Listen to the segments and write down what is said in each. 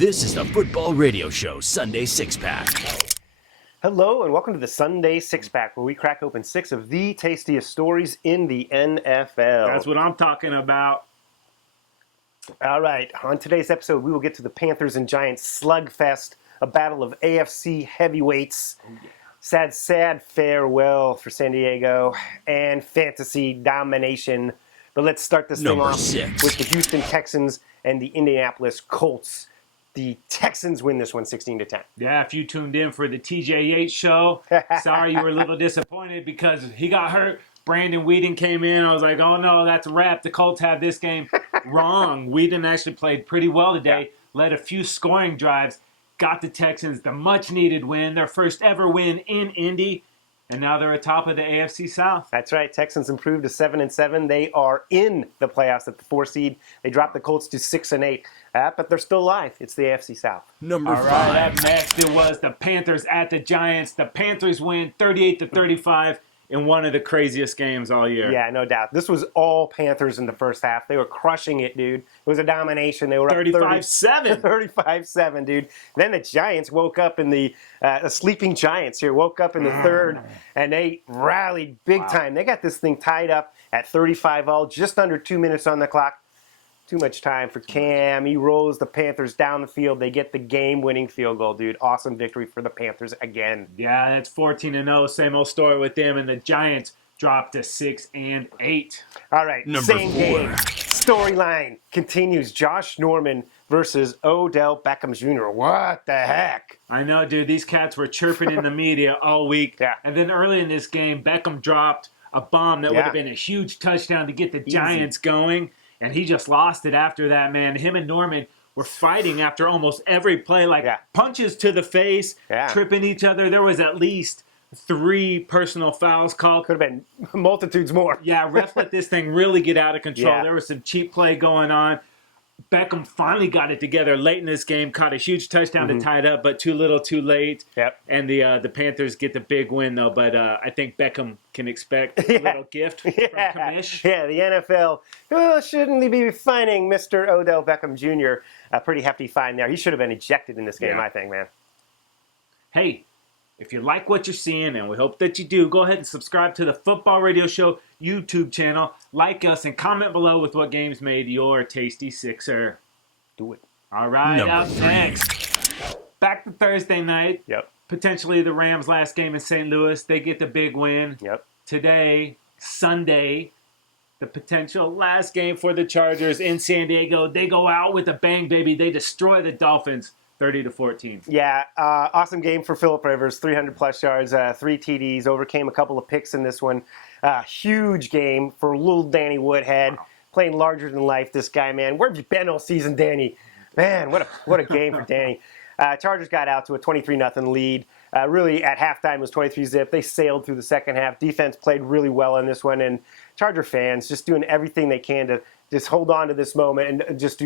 This is the Football Radio Show Sunday Six Pack. Hello and welcome to the Sunday Six Pack, where we crack open 6 of the tastiest stories in the NFL. That's what I'm talking about. All right, on today's episode, we will get to the Panthers and Giants slugfest, a battle of AFC heavyweights. Sad farewell for San Diego, and fantasy domination. But let's start this thing off with the Houston Texans and the Indianapolis Colts. The Texans win this one 16-10. Yeah, if you tuned in for the TJ Yates show, sorry you were a little disappointed because he got hurt. Brandon Weeden came in. I was like, oh no, that's a wrap. The Colts have this game. Wrong. Weeden actually played pretty well today, led a few scoring drives, got the Texans the much-needed win, their first ever win in Indy, and now they're atop of the AFC South. That's right. Texans improved to 7-7. They are in the playoffs at the 4 seed. They dropped the Colts to 6-8. But they're still alive. It's the AFC South. Number 5. All right, up next it was the Panthers at the Giants. The Panthers win 38-35 in one of the craziest games all year. Yeah, no doubt. This was all Panthers in the first half. They were crushing it, dude. It was a domination. They were 35-7. 35-7, dude. Then the Giants woke up in the sleeping Giants here woke up in the third, and they rallied big time. They got this thing tied up at 35-all, just under 2 minutes on the clock. Too much time for Cam. He rolls the Panthers down the field. They get the game-winning field goal, dude. Awesome victory for the Panthers again. Yeah, that's 14-0. Same old story with them. And the Giants dropped to 6-8. All right, same game. Storyline continues. Josh Norman versus Odell Beckham Jr. What the heck? I know, dude. These cats were chirping in the media all week. Yeah. And then early in this game, Beckham dropped a bomb that would have been a huge touchdown to get the Giants going. And he just lost it after that, man. Him and Norman were fighting after almost every play, punches to the face, tripping each other. There was at least 3 personal fouls called. Could have been multitudes more. Yeah, refs let this thing really get out of control. Yeah. There was some cheap play going on. Beckham finally got it together late in this game, caught a huge touchdown to tie it up, but too little, too late. Yep. And the Panthers get the big win, though. But I think Beckham can expect a little gift from Kamish. Yeah, the NFL shouldn't be fining Mr. Odell Beckham Jr. A pretty hefty fine there. He should have been ejected in this game, I think, man. Hey, if you like what you're seeing, and we hope that you do, go ahead and subscribe to the Football Radio Show YouTube channel. Like us and comment below with what games made your tasty Sixer. Do it. All right, up next. Back to Thursday night. Yep. Potentially the Rams' last game in St. Louis. They get the big win. Yep. Today, Sunday, the potential last game for the Chargers in San Diego. They go out with a bang, baby. They destroy the Dolphins 30-14. Yeah, awesome game for Phillip Rivers. 300-plus yards, 3 TDs, overcame a couple of picks in this one. Huge game for little Danny Woodhead. Playing larger than life, this guy, man. Where have you been all season, Danny? Man, what a game for Danny. Chargers got out to a 23-0 lead. Really, at halftime, it was 23-zip. They sailed through the second half. Defense played really well in this one, and Charger fans just doing everything they can to just hold on to this moment and just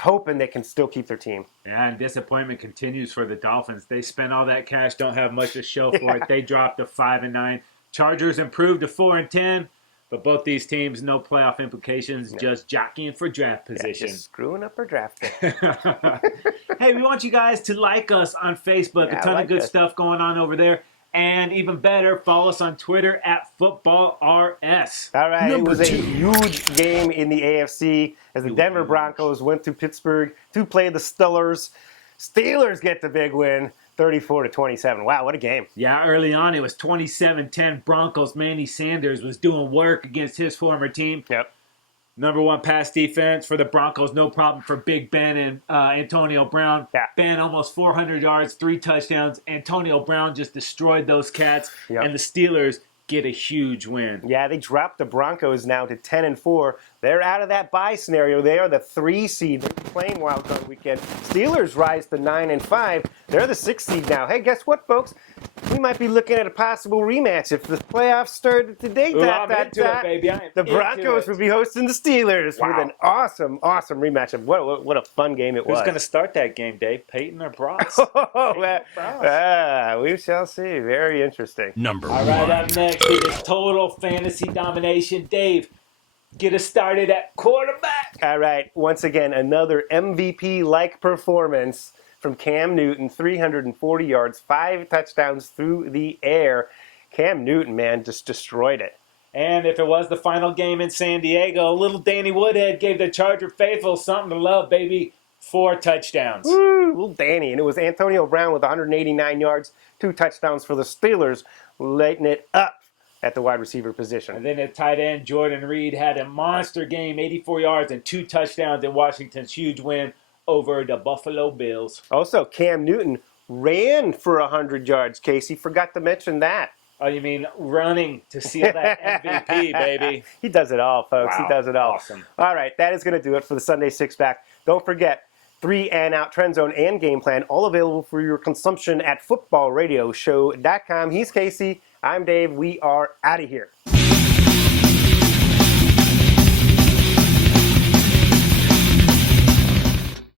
hoping they can still keep their team. Yeah, and disappointment continues for the Dolphins. They spent all that cash, don't have much to show for it. They dropped to 5-9. Chargers improved to 4-10. But both these teams, no playoff implications, just jockeying for draft position. Just screwing up our draft pick. Hey, we want you guys to like us on Facebook. A ton of good stuff going on over there. And even better, follow us on Twitter at FootballRS. All right, it was a huge game in the AFC as the Denver Broncos went to Pittsburgh to play the Steelers. Steelers get the big win. 34-27. Wow, what a game. Yeah, early on it was 27-10 Broncos. Manny Sanders was doing work against his former team. Yep. Number 1 pass defense for the Broncos. No problem for Big Ben and Antonio Brown. Yeah. Ben almost 400 yards, 3 touchdowns. Antonio Brown just destroyed those cats. Yep. And the Steelers get a huge win. Yeah, they dropped the Broncos now to 10-4. They're out of that bye scenario. They are the 3 seed. They're playing wild card weekend. Steelers rise to 9-5. They're the 6 seed now. Hey, guess what, folks? We might be looking at a possible rematch if the playoffs started today. The Broncos would be hosting the Steelers with an awesome rematch. What a fun game it was. Who's going to start that game, Dave? Peyton or Bros? We shall see. Very interesting. Number 1. All right, up next is total fantasy domination. Dave, get us started at quarterback. All right, once again, another MVP-like performance from Cam Newton, 340 yards, 5 touchdowns through the air. Cam Newton, man, just destroyed it. And if it was the final game in San Diego, little Danny Woodhead gave the Charger faithful something to love, baby. 4 touchdowns. Woo, little Danny. And it was Antonio Brown with 189 yards, 2 touchdowns for the Steelers, lighting it up at the wide receiver position. And then at tight end, Jordan Reed had a monster game, 84 yards and 2 touchdowns in Washington's huge win over the Buffalo Bills. Also, Cam Newton ran for 100 yards, Casey. Forgot to mention that. Oh, you mean running to seal that MVP, baby. He does it all, folks. Wow, He does it all. awesome. All right, that is going to do it for the Sunday Six-Pack. Don't forget, 3 and Out, Trend Zone, and Game Plan, all available for your consumption at footballradioshow.com. He's Casey. I'm Dave. We are out of here.